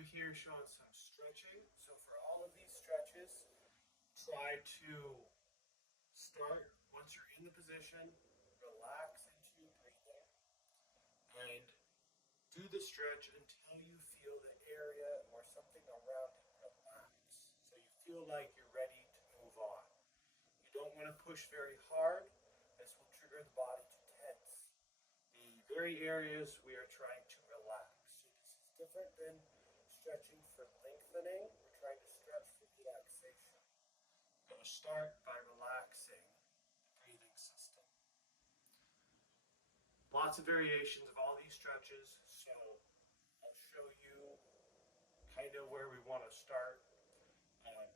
video here showing some stretching. So for all of these stretches, try to start once you're in the position, relax into your breathing, and do the stretch until you feel the area or something around it relax. So you feel like you're ready to move on. You don't want to push very hard. This will trigger the body to tense. The very areas we are trying to relax. So this is different than stretching for lengthening. We're trying to stretch for relaxation. We're going to start by relaxing the breathing system. Lots of variations of all these stretches, so I'll show you kind of where we want to start,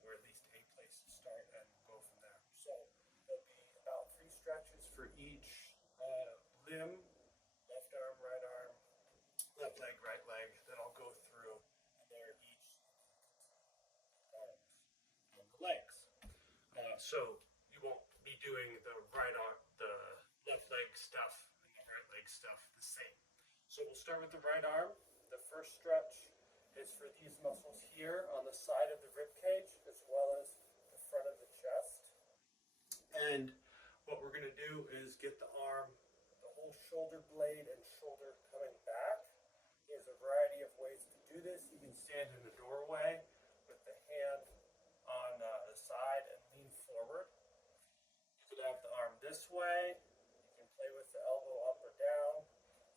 or at least a place to start, and go from there. So there'll be about 3 stretches for each limb, left arm, right arm, left leg, right leg, that I'll go through, and they're each arms and the legs. So you won't be doing the right arm, the left leg stuff, stuff the same. So we'll start with the right arm. The first stretch is for these muscles here on the side of the rib cage as well as the front of the chest. And what we're going to do is get the arm, the whole shoulder blade and shoulder coming back. There's a variety of ways to do this. You can stand in the doorway with the hand on the side and lean forward. You could have the arm this way. Play with the elbow up or down.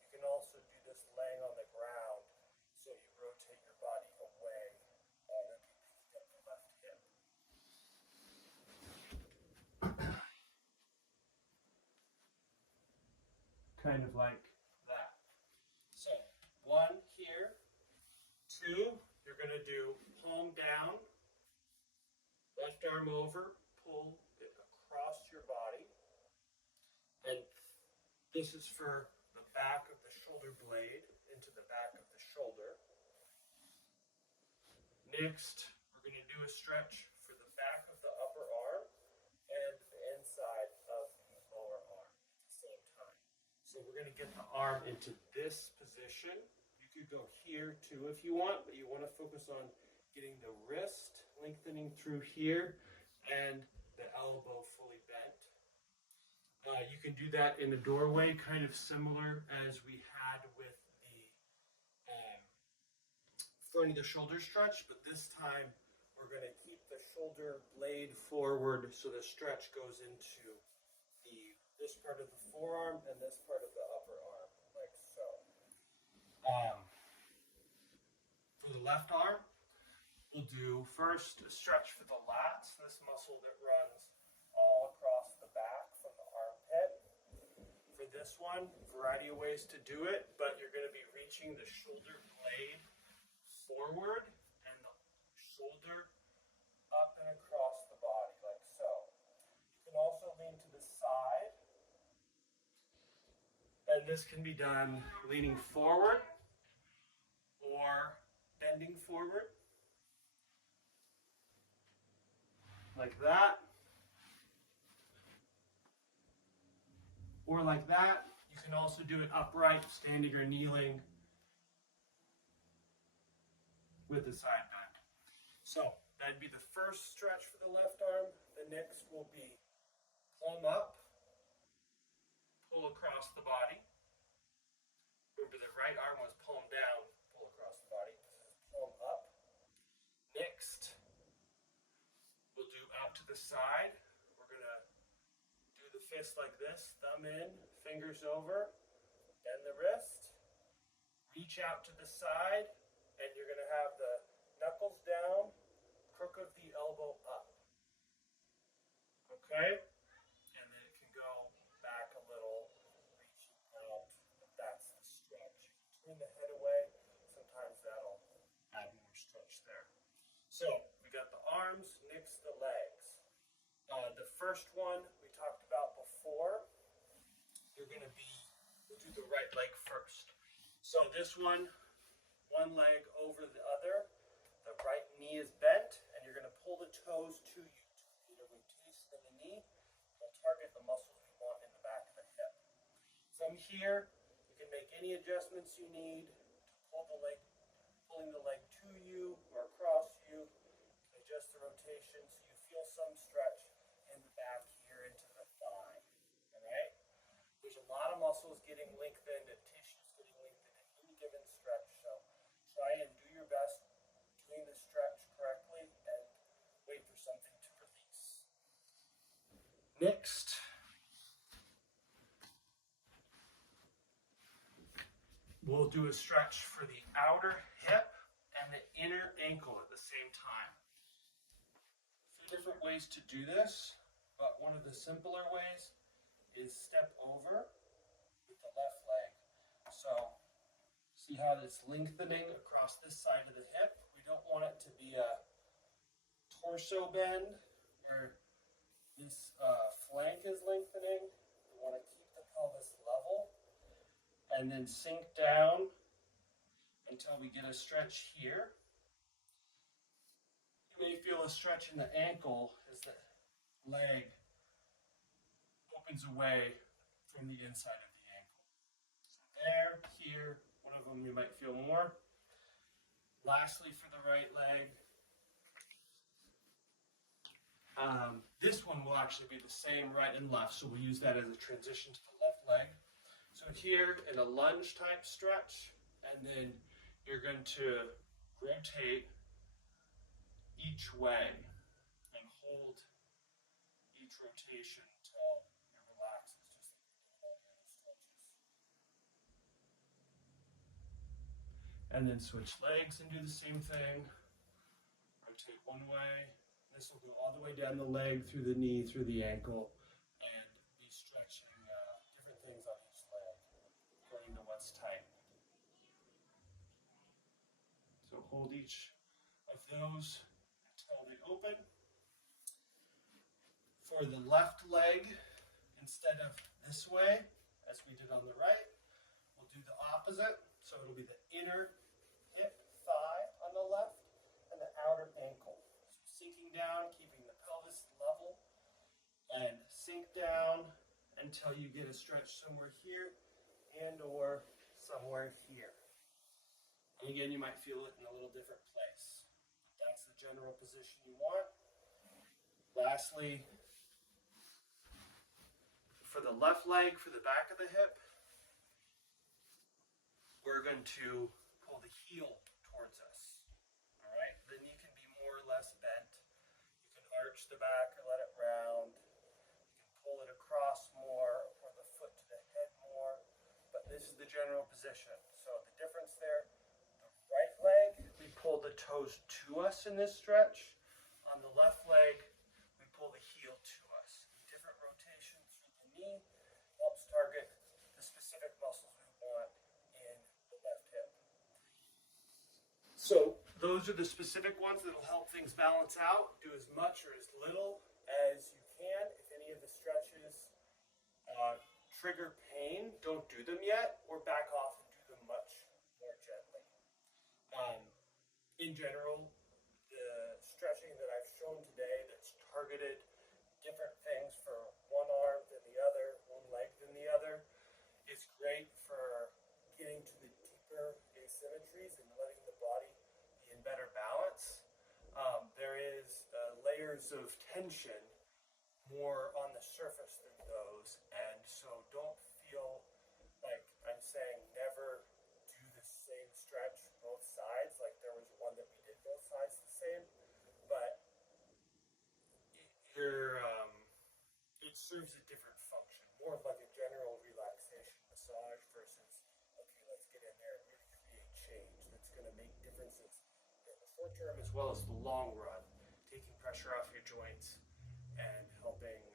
You can also do this laying on the ground, so you rotate your body away and be picking up the left hip. Kind of like that. So 1 here, 2, you're going to do palm down, left arm over, pull it across your body, and this is for the back of the shoulder blade into the back of the shoulder. Next, we're going to do a stretch for the back of the upper arm and the inside of the lower arm at the same time. So we're going to get the arm into this position. You could go here too if you want, but you want to focus on getting the wrist lengthening through here and the elbow fully bent. You can do that in the doorway, kind of similar as we had with the front of the shoulder stretch, but this time we're going to keep the shoulder blade forward so the stretch goes into this part of the forearm and this part of the upper arm, like so. For the left arm, we'll do first a stretch for the lats, this muscle that runs all across the back from the armpit. For this one, variety of ways to do it, but you're going to be reaching the shoulder blade forward and the shoulder up and across the body, like so. You can also lean to the side, and this can be done leaning forward or bending forward, like that. Or like that. You can also do it upright, standing or kneeling with the side bend. So that'd be the first stretch for the left arm. The next will be palm up, pull across the body. Remember the right arm was palm down, pull across the body. This is palm up. Next, we'll do out to the side. We're going to the fist like this, thumb in, fingers over, bend the wrist, reach out to the side, and you're going to have the knuckles down, crook of the elbow up. Okay? And then it can go back a little, reaching out. That's the stretch. You can turn the head away. Sometimes that'll add more stretch there. So we got the arms, next the legs. The first one we talked about before, we'll do the right leg first. So this one leg over the other, the right knee is bent, and you're going to pull the toes to you. The rotation of the knee will target the muscles we want in the back of the hip. From here, you can make any adjustments you need to pull pulling the leg to you or across you. Adjust the rotation so you feel some stretch in the back here into the thigh. All right? There's a lot of muscles getting lengthened and tissues getting lengthened in any given stretch. So try and do your best doing the stretch correctly and wait for something to release. Next, we'll do a stretch for the outer hip and the inner ankle at the same time. A few different ways to do this, but one of the simpler ways is step over with the left leg. So see how it's lengthening across this side of the hip? We don't want it to be a torso bend where this flank is lengthening. We want to keep the pelvis level and then sink down until we get a stretch here. You may feel a stretch in the ankle as the leg opens away from the inside of the ankle. So there, here, one of them you might feel more. Lastly, for the right leg, this one will actually be the same right and left, so we'll use that as a transition to the left leg. So here in a lunge type stretch, and then you're going to rotate each way and hold each rotation until it relaxes, just like you're doing all your other stretches. And then switch legs and do the same thing. Rotate one way. This will go all the way down the leg, through the knee, through the ankle, and be stretching different things on each leg, according to what's tight. So hold each of those until they open. For the left leg, instead of this way, as we did on the right, we'll do the opposite. So it'll be the inner hip, thigh on the left, and the outer ankle. Sinking down, keeping the pelvis level, and sink down until you get a stretch somewhere here and or somewhere here. And again, you might feel it in a little different place. That's the general position you want. Lastly, for the left leg, for the back of the hip, we're going to pull the heel towards us. All right? The knee can be more or less bent. Arch the back or let it round. You can pull it across more or the foot to the head more, but this is the general position. So the difference there, the right leg, we pull the toes to us in this stretch. On the left leg, we pull the heel to us. Different rotation through the knee helps target the specific muscles we want in the left hip. So those are the specific ones that will help things balance out. Do as much or as little as you can. If any of the stretches trigger pain, don't do them yet, or back off and do them much more gently. In general, the stretching that I've shown today that's targeted different things for one arm than the other, one leg than the other, is great for getting to the deeper asymmetries and letting the body in better balance. There is layers of tension more on the surface than those, and so don't feel like I'm saying never do the same stretch both sides, like there was one that we did both sides the same, but it serves a different function, more of like a general relaxation massage versus, okay, let's get in there and really create change that's going to make differences in the short term as well as the long run, taking pressure off your joints and helping you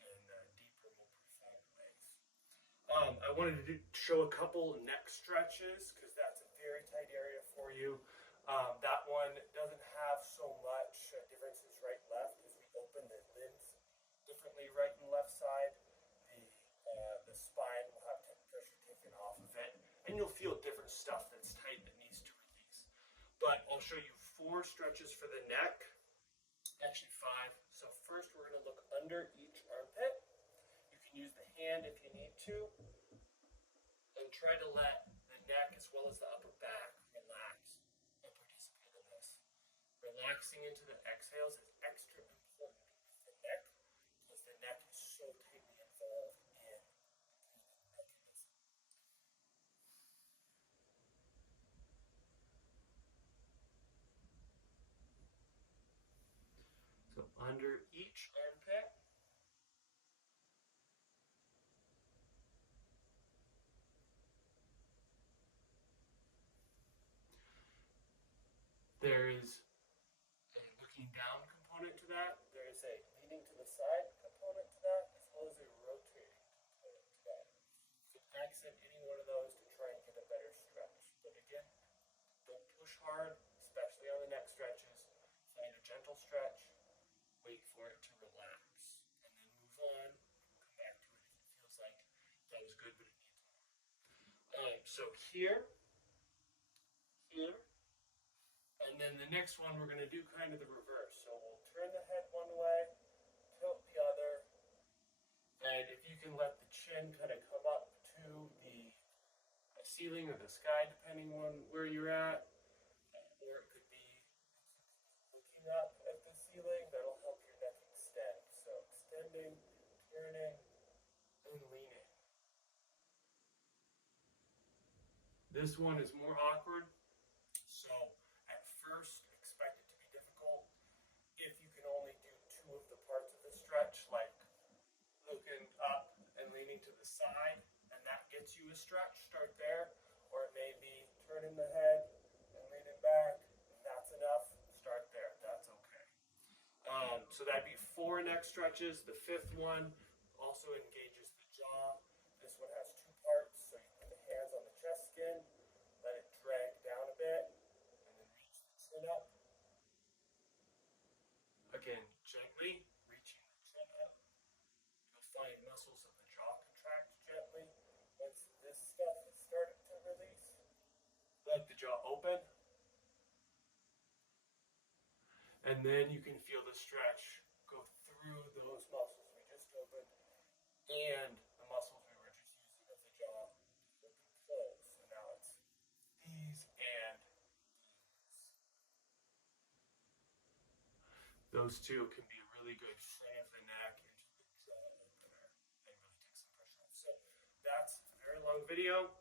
feel better in deeper, more profound ways. I wanted to show a couple neck stretches because that's a very tight area for you. That one doesn't have so much differences right-left as we open the limbs differently right and left side. The spine will have pressure taken off of it, and you'll feel different stuff that's tight that needs to release. But I'll show you 4 stretches for the neck, actually 5. So first we're going to look under each armpit. You can use the hand if you need to, and try to let the neck as well as the upper back relax and participate in this. Relaxing into the exhales is extra important with the neck because the neck is so tightly involved in the breathing mechanism. So under each armpit, there is a looking down component to that. There is a leaning to the side component to that, as well as a rotating component to that. You can accent any one of those to try and get a better stretch. But again, don't push hard, especially on the neck stretches. Find a gentle stretch, wait for it to relax, and then move on. Come back to it if it feels like that was good, but it needs more. So here, and then the next one we're going to do kind of the reverse. So we'll turn the head one way, tilt the other, and if you can let the chin kind of come up to the ceiling or the sky, depending on where you're at, or it could be looking up at the ceiling, that'll help your neck extend. So extending, turning, and leaning. This one is more awkward, so at first expect it to be difficult. If you can only do two of the parts of the stretch, like looking up and leaning to the side, and that gets you a stretch, start there. Or it may be turning the head and leaning back, and that's enough, start there, that's okay. So that'd be 4 neck stretches. The 5th one also engages the jaw. This one has 2 parts, so you put the hands on the chest skin, let it drag down a bit, and then reach the chin up. Again, gently reaching the chin up. You'll find muscles of the jaw contract gently. Once this stuff has started to release, let the jaw open. And then you can feel the stretch go through those muscles we just opened and the muscles we were just using of the jaw open close. So now it's these and these. Those two can be a really good front of the neck into the jaw opener and really take some pressure off. So that's a very long video.